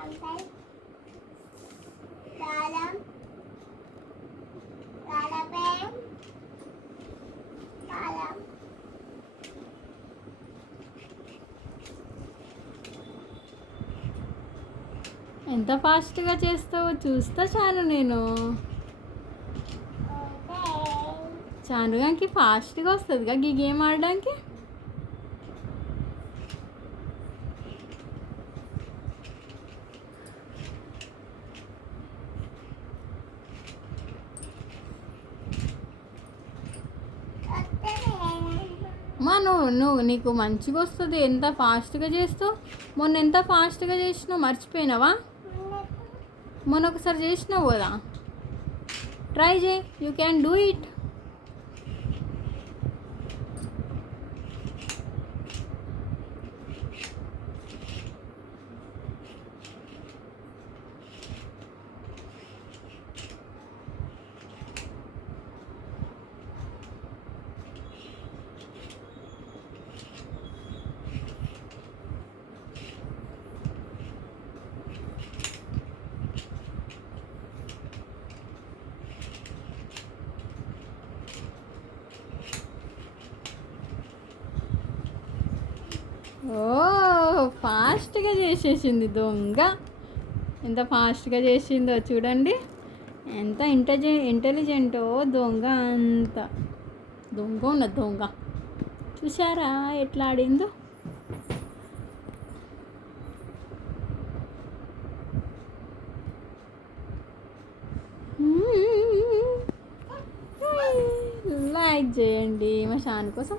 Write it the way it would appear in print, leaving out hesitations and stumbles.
Uncle కాలం కాలపేం కాలం ఎంత ఫాస్ట్గా చేస్తావో చూస్తా చాను నేను. చానుగాకి ఫాస్ట్గా వస్తుందిగా ఈ గేమ్ ఆడడానికి. మా నువ్వు నీకు మంచిగా వస్తుంది. ఎంత ఫాస్ట్గా చేస్తావు. మొన్న ఎంత ఫాస్ట్గా చేసినావు మర్చిపోయినావా? మొన్న ఒకసారి చేసినావు కదా. ట్రై చేయి, యూ క్యాన్ డూ ఇట్. ఓ ఫాస్ట్గా చేసేసింది దొంగ. ఎంత ఫాస్ట్గా చేసిందో చూడండి. ఎంత ఇంటెలిజెంటో దొంగ. అంత దొంగ ఉన్న దొంగ. చూసారా ఎట్లా ఆడిందో. లైక్ చేయండి మా షాన్ కోసం.